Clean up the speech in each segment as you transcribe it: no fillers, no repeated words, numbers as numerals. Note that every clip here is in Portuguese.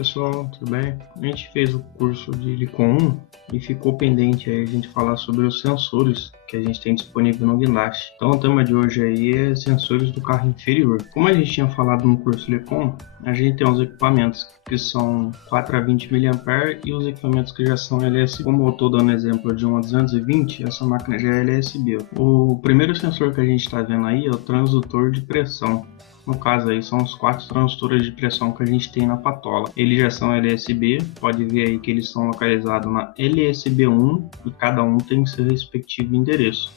pessoal, tudo bem? A gente fez o curso de Licon 1 e ficou pendente aí a gente falar sobre os sensores que a gente tem disponível no guindaste. Então o tema de hoje aí é sensores do carro inferior. Como a gente tinha falado no curso Licon, a gente tem os equipamentos que são 4 a 20 mA e os equipamentos que já são LSB. Como eu estou dando exemplo de uma 220, essa máquina já é LSB. O primeiro sensor que a gente está vendo aí é o transdutor de pressão. No caso aí são os 4 transdutores de pressão que a gente tem na patola. Eles já são LSB, pode ver aí que eles são localizados na LSB1 e cada um tem seu respectivo endereço.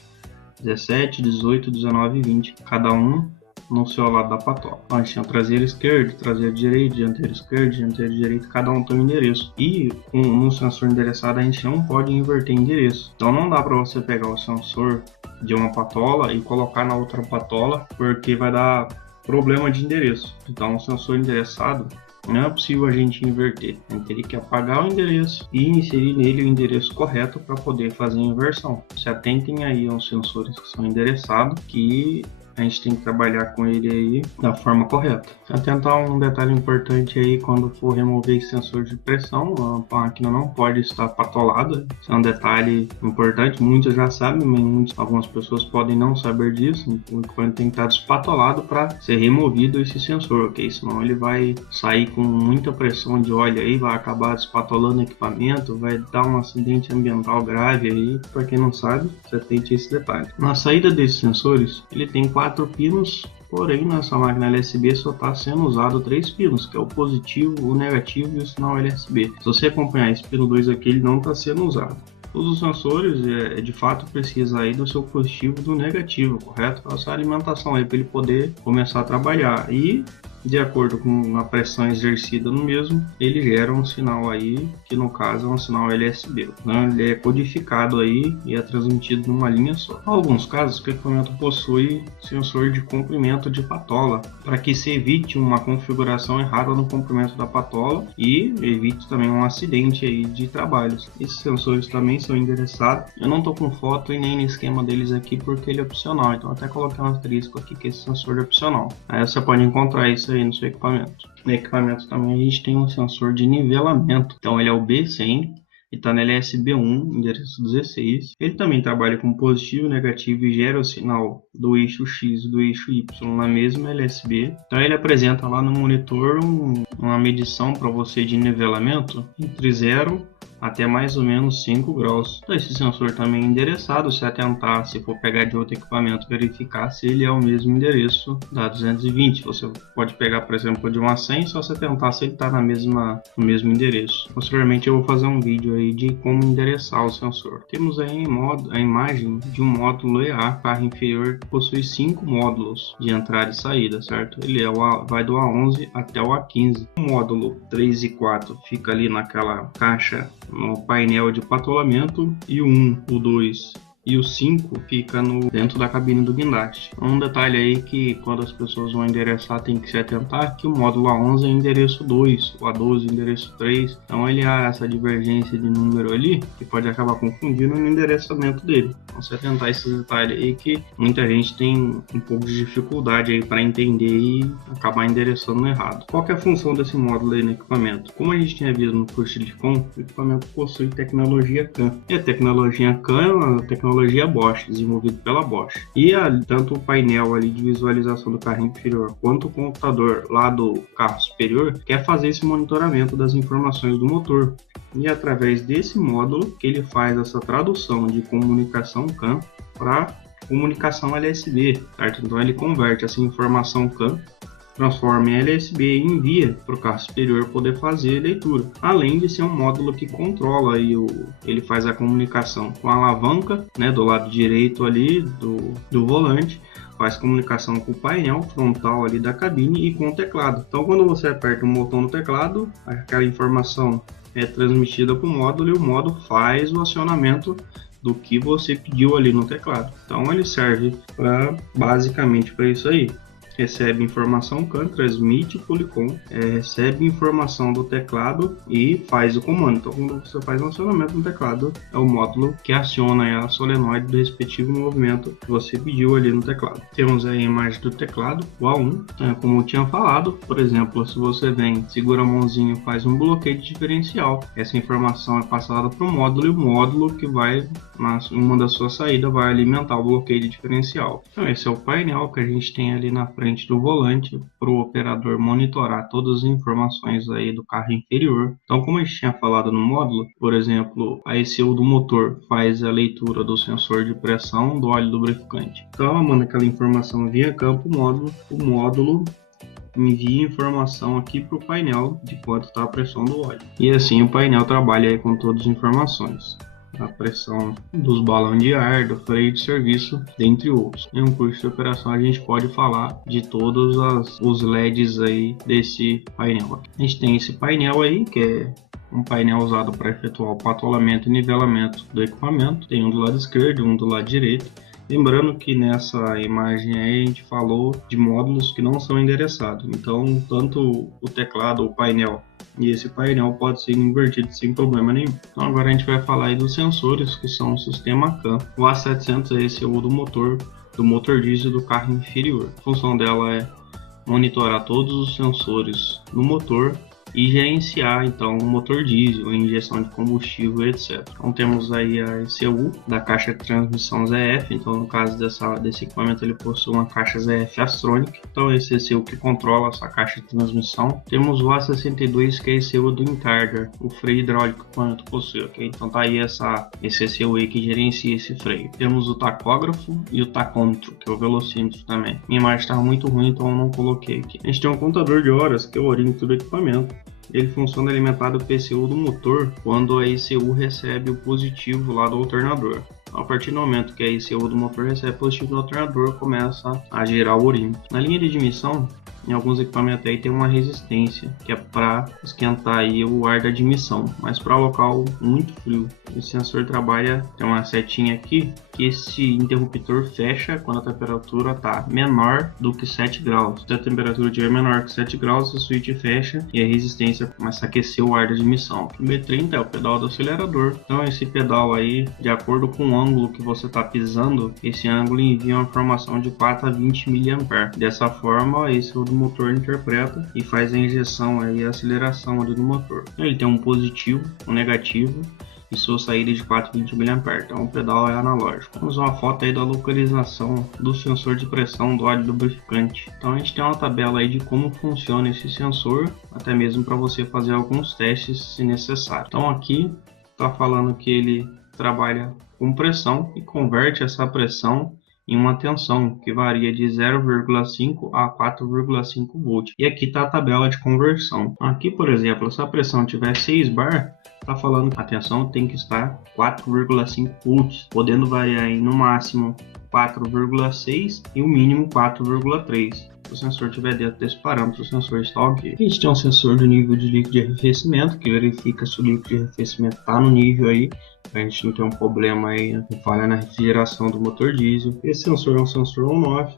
17, 18, 19 e 20, cada um no seu lado da patola. Então, a gente tem o traseiro esquerdo, traseiro direito, dianteiro esquerdo, dianteiro direito, cada um tem um endereço. E no sensor endereçado a gente não pode inverter endereço. Então não dá para você pegar o sensor de uma patola e colocar na outra patola, porque vai dar problema de endereço. Então o sensor endereçado não é possível a gente inverter. A gente teria que apagar o endereço e inserir nele o endereço correto para poder fazer a inversão. Se atentem aí aos sensores que são endereçados, que a gente tem que trabalhar com ele aí da forma correta. Atentar um detalhe importante aí quando for remover esse sensor de pressão, a máquina não pode estar patolada. Isso é um detalhe importante, muitos já sabem, mas algumas pessoas podem não saber disso. O equipamento tem que estar despatolado para ser removido esse sensor, ok? Senão ele vai sair com muita pressão de óleo aí, vai acabar despatolando o equipamento, vai dar um acidente ambiental grave aí. Para quem não sabe, você atente a esse detalhe. Na saída desses sensores, ele tem 4 pinos, porém nessa máquina LSB só está sendo usado 3 pinos, que é o positivo, o negativo e o sinal LSB. Se você acompanhar esse pino 2 aqui, ele não está sendo usado. Todos os sensores, de fato, precisa aí do seu positivo e do negativo, correto? Essa alimentação aí para ele poder começar a trabalhar. E de acordo com a pressão exercida no mesmo, ele gera um sinal aí, que no caso é um sinal LSB. Né? Ele é codificado aí e é transmitido numa linha só. Em alguns casos, o equipamento possui sensor de comprimento de patola, para que se evite uma configuração errada no comprimento da patola e evite também um acidente aí de trabalhos. Esses sensores também são endereçados. Eu não estou com foto e nem no esquema deles aqui porque ele é opcional, então até coloquei um asterisco aqui que esse sensor é opcional. Aí você pode encontrar isso aí no seu equipamento. No equipamento também a gente tem um sensor de nivelamento, então ele é o B100 e está na LSB1, endereço 16. Ele também trabalha com positivo e negativo e gera o sinal do eixo X e do eixo Y na mesma LSB. Então ele apresenta lá no monitor uma medição para você de nivelamento entre 0 até mais ou menos 5 graus. Então, esse sensor também é endereçado, se atentar, se for pegar de outro equipamento, verificar se ele é o mesmo endereço da 220. Você pode pegar, por exemplo, de uma 100, só se atentar se ele está no mesmo endereço. Posteriormente eu vou fazer um vídeo aí de como endereçar o sensor. Temos aí a imagem de um módulo EA, carro inferior, que possui 5 módulos de entrada e saída, certo? Ele vai do A11 até o A15. O módulo 3 e 4 fica ali naquela caixa no painel de patolamento, e o 1, o 2 e o 5 fica dentro da cabine do guindaste. Um detalhe aí que quando as pessoas vão endereçar tem que se atentar que o módulo A11 é endereço 2, o A12 é endereço 3, então ele há essa divergência de número ali que pode acabar confundindo no endereçamento dele. Então se atentar a esses detalhes aí que muita gente tem um pouco de dificuldade aí para entender e acabar endereçando errado. Qual que é a função desse módulo aí no equipamento? Como a gente tinha visto no curso de Licon, o equipamento possui tecnologia CAN. E a tecnologia CAN é uma tecnologia Bosch, desenvolvido pela Bosch. E tanto o painel ali de visualização do carro inferior quanto o computador lá do carro superior quer fazer esse monitoramento das informações do motor. E através desse módulo que ele faz essa tradução de comunicação CAN para comunicação LSB, certo? Então ele converte essa informação CAN, transforma em LSB e envia para o carro superior poder fazer a leitura. Além de ser um módulo que controla aí ele faz a comunicação com a alavanca, né, do lado direito ali do volante, faz comunicação com o painel frontal ali da cabine e com o teclado. Então quando você aperta um botão no teclado, aquela informação é transmitida para o módulo e o módulo faz o acionamento do que você pediu ali no teclado. Então ele serve basicamente para isso aí. recebe informação CAN, transmite para o Licon, recebe informação do teclado e faz o comando. Então, quando você faz o acionamento no teclado, é o módulo que aciona a solenoide do respectivo movimento que você pediu ali no teclado. Temos aí a imagem do teclado, o A1, como eu tinha falado. Por exemplo, se você vem, segura a mãozinha, faz um bloqueio de diferencial, essa informação é passada para o módulo e o módulo que vai, em uma das suas saídas, vai alimentar o bloqueio de diferencial. Então, esse é o painel que a gente tem ali na frente do volante para o operador monitorar todas as informações aí do carro inferior. Então, como a gente tinha falado no módulo, por exemplo, a ECU do motor faz a leitura do sensor de pressão do óleo lubrificante. Então, ela manda aquela informação via campo o módulo envia informação aqui para o painel de quanto está a pressão do óleo. E assim o painel trabalha aí com todas as informações. A pressão dos balões de ar, do freio de serviço, dentre outros. Em um curso de operação a gente pode falar de todos os LEDs aí desse painel. A gente tem esse painel aí que é um painel usado para efetuar o patolamento e nivelamento do equipamento. Tem um do lado esquerdo e um do lado direito. Lembrando que nessa imagem aí a gente falou de módulos que não são endereçados. Então, tanto o teclado, o painel e esse painel pode ser invertido sem problema nenhum. Então, agora a gente vai falar aí dos sensores que são o sistema CAN. O A700 é esse do motor diesel do carro inferior. A função dela é monitorar todos os sensores no motor e gerenciar então o motor diesel, a injeção de combustível, etc. Então temos aí a ECU da caixa de transmissão ZF. Então no caso desse equipamento ele possui uma caixa ZF Astronic. Então esse ECU que controla essa caixa de transmissão. Temos o A62 que é a ECU do Intarder, o freio hidráulico que o equipamento possui, ok? Então tá aí esse ECU aí que gerencia esse freio. Temos o tacógrafo e o tacômetro, que é o velocímetro também. Minha imagem estava muito ruim, então eu não coloquei aqui. A gente tem um contador de horas que é o orímetro do equipamento. Ele funciona alimentado do PCU do motor quando a ECU recebe o positivo lá do alternador. A partir do momento que a ECU do motor recebe positivo do alternador, começa a girar o orímetro. Na linha de admissão, em alguns equipamentos aí tem uma resistência, que é para esquentar aí o ar da admissão, mas para local muito frio. Esse sensor trabalha, tem uma setinha aqui, que esse interruptor fecha quando a temperatura está menor do que 7 graus. Se a temperatura estiver menor que 7 graus, o switch fecha e a resistência começa a aquecer o ar da admissão. O B30 é o pedal do acelerador. Então esse pedal aí, de acordo com o ângulo que você está pisando, esse ângulo envia uma informação de 4 a 20 mA. Dessa forma, esse o motor interpreta e faz a injeção aí, a aceleração ali do motor. Ele tem um positivo, um negativo e sua saída de 420 mA, então o pedal é analógico. Vamos uma foto aí da localização do sensor de pressão do óleo lubrificante. Então a gente tem uma tabela aí de como funciona esse sensor, até mesmo para você fazer alguns testes se necessário. Então aqui está falando que ele trabalha com pressão e converte essa pressão em uma tensão que varia de 0,5 a 4,5 volts. E aqui está a tabela de conversão. Aqui, por exemplo, se a pressão tiver 6 bar, está falando que a tensão tem que estar 4,5 volts, podendo variar em no máximo 4,6 e o mínimo 4,3. Se o sensor estiver dentro desse parâmetro, o sensor está ok. Aqui a gente tem um sensor do nível de líquido de arrefecimento, que verifica se o líquido de arrefecimento está no nível aí, para a gente não ter um problema aí, falha na refrigeração do motor diesel. Esse sensor é um sensor on-off.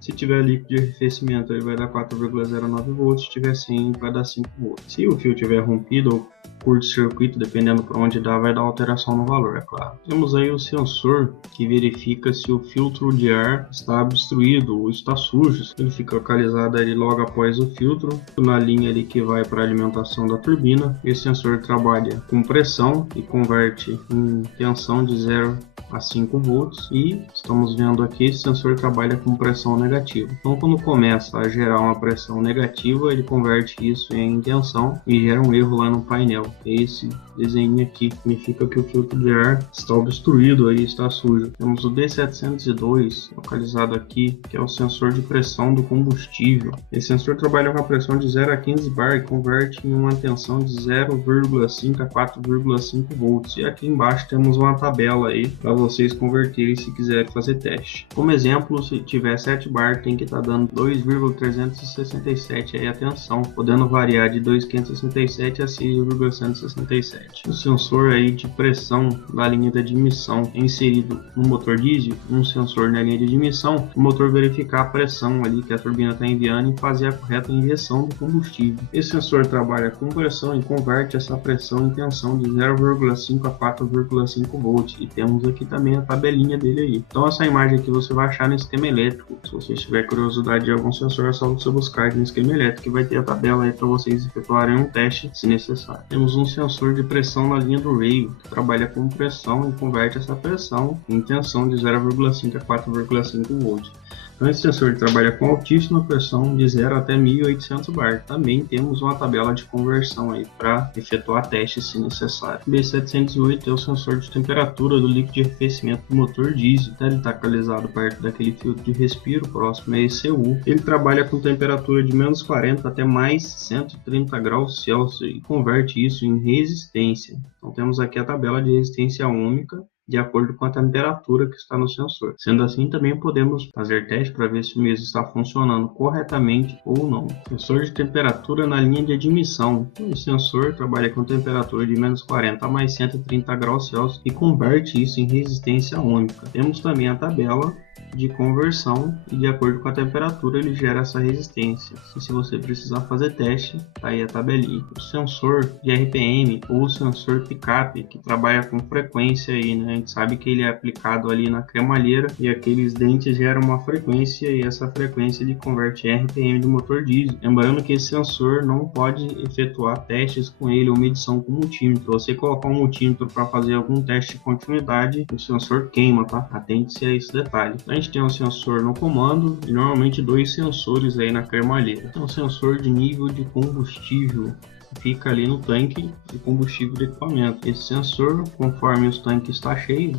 Se tiver líquido de arrefecimento, ele vai dar 4,09 volts. Se tiver 100, vai dar 5 volts. Se o fio tiver rompido ou curto-circuito, dependendo para onde dá, vai dar alteração no valor, é claro. Temos aí o sensor que verifica se o filtro de ar está obstruído ou está sujo. Ele fica localizado ali logo após o filtro, na linha ali que vai para a alimentação da turbina. Esse sensor trabalha com pressão e converte em tensão de 0 a 5 volts, e estamos vendo aqui esse sensor trabalha com pressão negativa. Então quando começa a gerar uma pressão negativa, ele converte isso em tensão e gera um erro lá no painel. Esse desenho aqui significa que o filtro de ar está obstruído, aí está sujo. Temos o D702 localizado aqui, que é o sensor de pressão do combustível. Esse sensor trabalha com a pressão de 0 a 15 bar e converte em uma tensão de 0,5 a 4,5 volts. E aqui embaixo temos uma tabela aí para vocês converterem se quiserem fazer teste. Como exemplo, se tiver 7 bar, tem que estar dando 2,367 aí a tensão, podendo variar de 2,567 a 6,167. O sensor aí de pressão da linha de admissão é inserido no motor diesel, um sensor na linha de admissão, o motor verificar a pressão ali que a turbina está enviando e fazer a correta injeção do combustível. Esse sensor trabalha com pressão e converte essa pressão em tensão de 0,5 a 4,5 volts, e temos aqui também a tabelinha dele aí. Então essa imagem aqui você vai achar no esquema elétrico. Se você tiver curiosidade de algum sensor, é só você buscar aqui no esquema elétrico que vai ter a tabela aí para vocês efetuarem um teste se necessário. Temos um sensor de pressão na linha do rail, que trabalha com pressão e converte essa pressão em tensão de 0,5 a 4,5 volts. Então esse sensor trabalha com altíssima pressão de 0 até 1800 bar. Também temos uma tabela de conversão aí para efetuar testes se necessário. B708 é o sensor de temperatura do líquido de arrefecimento do motor diesel. Ele está localizado perto daquele filtro de respiro próximo à ECU. Ele trabalha com temperatura de menos 40 até mais 130 graus Celsius e converte isso em resistência. Então temos aqui a tabela de resistência ômica de acordo com a temperatura que está no sensor. Sendo assim, também podemos fazer teste para ver se o mesmo está funcionando corretamente ou não. Sensor de temperatura na linha de admissão. O sensor trabalha com temperatura de menos 40 a mais 130 graus Celsius e converte isso em resistência ômica. Temos também a tabela de conversão e de acordo com a temperatura ele gera essa resistência. E se você precisar fazer teste, tá aí a tabelinha. O sensor de RPM ou sensor pickup que trabalha com frequência aí, né? A gente sabe que ele é aplicado ali na cremalheira e aqueles dentes geram uma frequência e essa frequência ele converte em RPM do motor diesel. Lembrando que esse sensor não pode efetuar testes com ele ou medição com multímetro. Você colocar um multímetro para fazer algum teste de continuidade, o sensor queima, tá? Atente-se a esse detalhe. A gente tem um sensor no comando e normalmente 2 sensores aí na cremalheira. É um sensor de nível de combustível que fica ali no tanque de combustível do equipamento. Esse sensor, conforme o tanque está cheio,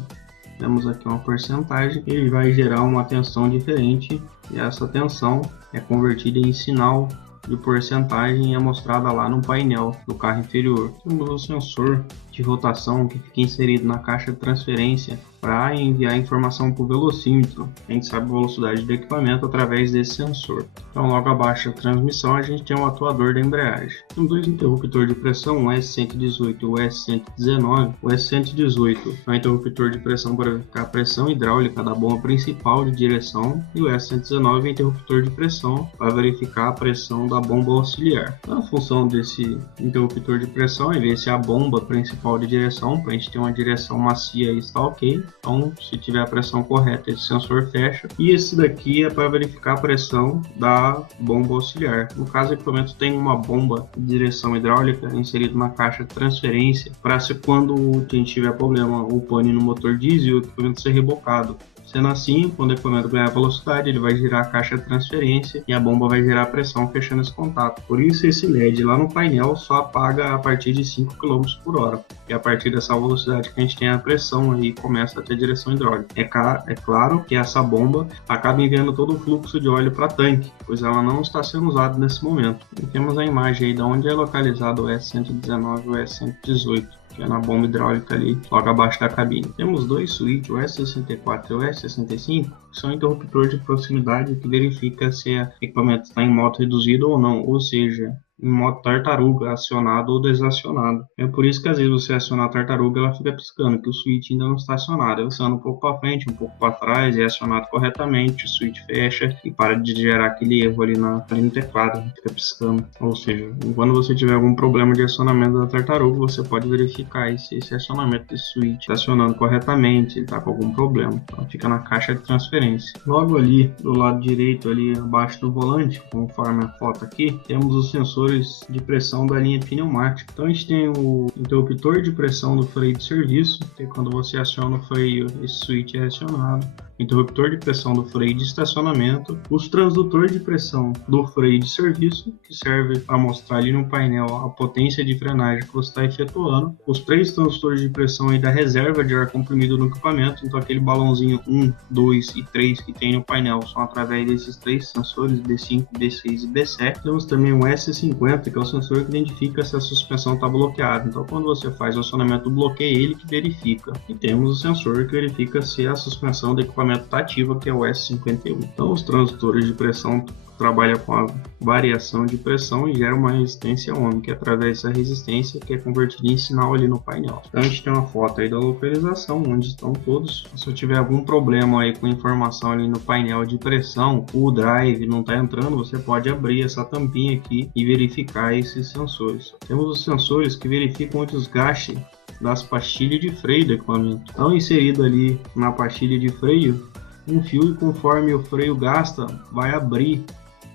temos aqui uma porcentagem, ele vai gerar uma tensão diferente e essa tensão é convertida em sinal de porcentagem e é mostrada lá no painel do carro inferior. Temos o sensor de rotação que fica inserido na caixa de transferência para enviar informação para o velocímetro. A gente sabe a velocidade do equipamento através desse sensor. Então logo abaixo da transmissão a gente tem um atuador da embreagem. Tem 2 interruptores de pressão, o S118 e o S119. O S118 é um interruptor de pressão para verificar a pressão hidráulica da bomba principal de direção e o S119 é um interruptor de pressão para verificar a pressão da bomba auxiliar. Então, a função desse interruptor de pressão é ver se a bomba principal de direção, para a gente ter uma direção macia, está ok. Então, se tiver a pressão correta, esse sensor fecha. E esse daqui é para verificar a pressão da bomba auxiliar. No caso, o equipamento tem uma bomba de direção hidráulica inserida na caixa de transferência para se quando a gente tiver problema ou pane no motor diesel, o equipamento ser rebocado. Sendo assim, quando o equipamento ganhar velocidade, ele vai girar a caixa de transferência e a bomba vai gerar pressão fechando esse contato. Por isso esse LED lá no painel só apaga a partir de 5 km por hora. E a partir dessa velocidade que a gente tem a pressão aí começa a ter direção hidráulica. É claro que essa bomba acaba enviando todo o fluxo de óleo para tanque, pois ela não está sendo usada nesse momento. E temos a imagem aí de onde é localizado o S119 e o S118. Que é na bomba hidráulica ali, logo abaixo da cabine. Temos 2 switches, o S64 e o S65, que são interruptores de proximidade que verifica se o equipamento está em modo reduzido ou não, ou seja, em modo tartaruga, acionado ou desacionado. É por isso que às vezes você aciona a tartaruga, ela fica piscando, que o switch ainda não está acionado. Você anda um pouco para frente, um pouco para trás, é acionado corretamente, o switch fecha e para de gerar aquele erro ali no teclado, fica piscando. Ou seja, quando você tiver algum problema de acionamento da tartaruga, você pode verificar se esse acionamento desse switch está acionando corretamente, ele está com algum problema. Então fica na caixa de transferência. Logo ali, do lado direito, ali abaixo do volante, conforme a foto aqui, temos os sensores de pressão da linha pneumática. Então a gente tem o interruptor de pressão do freio de serviço, que é quando você aciona o freio, esse switch é acionado. interruptor de pressão do freio de estacionamento, os transdutores de pressão do freio de serviço, que serve para mostrar ali no painel a potência de frenagem que você está efetuando, os 3 transdutores de pressão aí da reserva de ar comprimido no equipamento, então aquele balãozinho 1, 2 e 3 que tem no painel são através desses 3 sensores B5, B6 e B7. Temos também o S50, que é o sensor que identifica se a suspensão está bloqueada, então quando você faz o acionamento do bloqueio, ele que verifica. E temos o sensor que verifica se a suspensão do equipamento está ativa, que é o S51. Então os transdutores de pressão trabalha com a variação de pressão e gera uma resistência ohmica através dessa resistência que é convertida em sinal ali no painel. Então a gente tem uma foto aí da localização onde estão todos. Se eu tiver algum problema aí com informação ali no painel de pressão, o drive não está entrando, você pode abrir essa tampinha aqui e verificar esses sensores. Temos os sensores que verificam o desgaste das pastilhas de freio do equipamento. Então inserido ali na pastilha de freio um fio e conforme o freio gasta vai abrir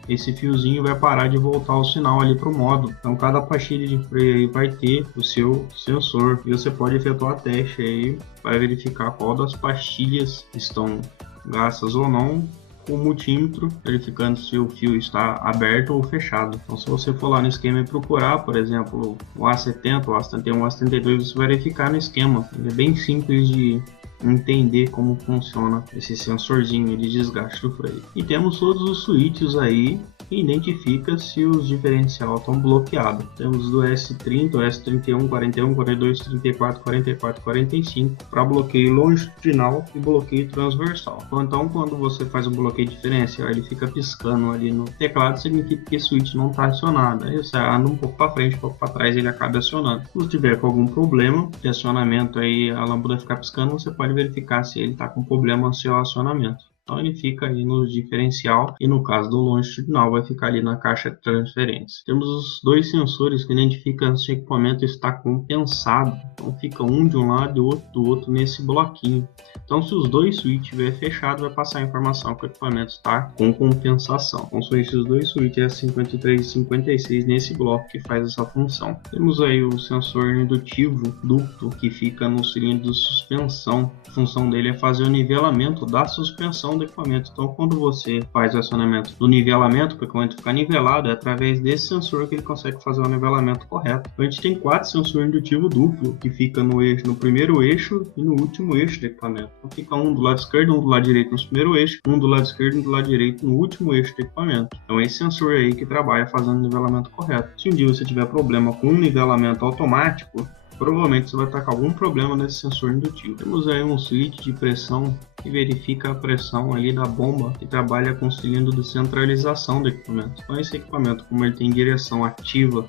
esse fiozinho, vai parar de voltar o sinal ali para o modo. Então cada pastilha de freio aí vai ter o seu sensor e você pode efetuar teste aí para verificar qual das pastilhas estão gastas ou não, com o multímetro, verificando se o fio está aberto ou fechado. Então se você for lá no esquema e procurar, por exemplo, o A70, o A71, o A72, você vai verificar no esquema. Ele é bem simples de entender como funciona esse sensorzinho de desgaste do freio. E temos todos os switches aí que identifica se os diferencial estão bloqueados. Temos do S30, o S31, 41, 42, 34, 44, 45 para bloqueio longitudinal e bloqueio transversal. Então quando você faz o bloqueio diferencial, ele fica piscando ali no teclado, significa que o switch não está acionado. Aí você anda um pouco para frente, um pouco para trás, ele acaba acionando. Se tiver com algum problema de acionamento aí, a lâmpada ficar piscando, você pode verificar se ele está com problema no seu acionamento. Então ele fica aí no diferencial e no caso do longitudinal vai ficar ali na caixa de transferência. Temos os 2 sensores que identificam se o equipamento está compensado. Então fica um de um lado e o outro do outro nesse bloquinho. Então se os 2 switches estiver fechado, vai passar a informação que o equipamento está com compensação. Então são esses 2 switches S53 e 56 nesse bloco que faz essa função. Temos aí o sensor indutivo duplo que fica no cilindro de suspensão. A função dele é fazer o nivelamento da suspensão do equipamento. Então quando você faz o acionamento do nivelamento, para o equipamento ficar nivelado, é através desse sensor que ele consegue fazer o nivelamento correto. Então a gente tem 4 sensores indutivos duplo que fica no eixo, no primeiro eixo e no último eixo do equipamento. Então fica um do lado esquerdo, um do lado direito no primeiro eixo, um do lado esquerdo e um do lado direito no último eixo do equipamento. Então é esse sensor aí que trabalha fazendo o nivelamento correto. Se um dia você tiver problema com um nivelamento automático, provavelmente você vai estar com algum problema nesse sensor indutivo. Temos aí um switch de pressão que verifica a pressão ali da bomba e trabalha com o cilindro de centralização do equipamento. Então esse equipamento, como ele tem direção ativa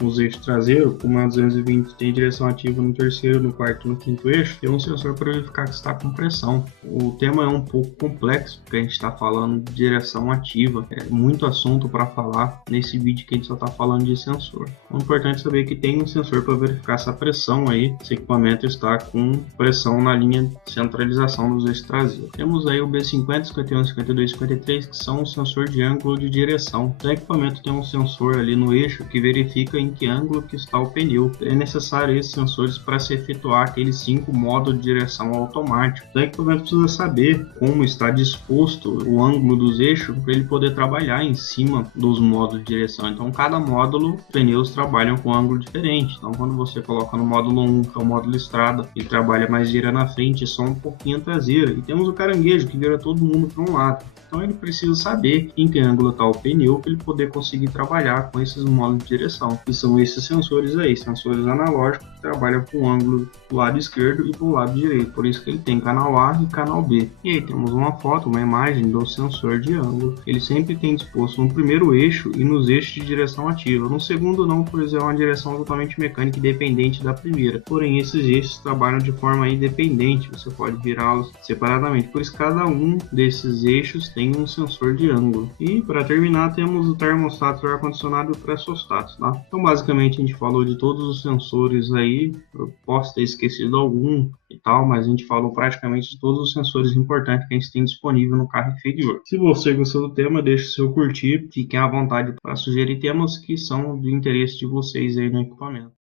nos eixos traseiros, como a 220 tem direção ativa no terceiro, no quarto e no quinto eixo, tem um sensor para verificar que está com pressão. O tema é um pouco complexo, porque a gente está falando de direção ativa, é muito assunto para falar nesse vídeo que a gente só está falando de sensor. Então, é importante saber que tem um sensor para verificar essa pressão aí, se o equipamento está com pressão na linha de centralização dos eixos traseiros. Temos aí o B50, 51, 52 e 53, que são um sensor de ângulo de direção. O equipamento tem um sensor ali no eixo que verifica em que ângulo que está o pneu. É necessário esses sensores para se efetuar aqueles 5 modos de direção automático. Então, o equipamento precisa saber como está disposto o ângulo dos eixos para ele poder trabalhar em cima dos modos de direção. Então, cada módulo, os pneus trabalham com ângulo diferente. Então, quando você coloca no módulo 1, que é o módulo estrada, ele trabalha mais gira na frente e só um pouquinho traseira. E temos o caranguejo, que vira todo mundo para um lado. Então ele precisa saber em que ângulo está o pneu para ele poder conseguir trabalhar com esses modos de direção. E são esses sensores aí, sensores analógicos que trabalham com o ângulo do lado esquerdo e do lado direito. Por isso que ele tem canal A e canal B. E aí temos uma foto, uma imagem do sensor de ângulo. Ele sempre tem disposto no primeiro eixo e nos eixos de direção ativa. No segundo não, pois é uma direção totalmente mecânica e dependente da primeira. Porém, esses eixos trabalham de forma independente. Você pode virá-los separadamente. Por isso, cada um desses eixos tem um sensor de ângulo. E para terminar, temos o termostato do ar-condicionado e o pressostato, tá? Então basicamente a gente falou de todos os sensores aí, eu posso ter esquecido algum e tal, mas a gente falou praticamente de todos os sensores importantes que a gente tem disponível no carro inferior. Se você gostou do tema, deixe o seu curtir, fiquem à vontade para sugerir temas que são de interesse de vocês aí no equipamento.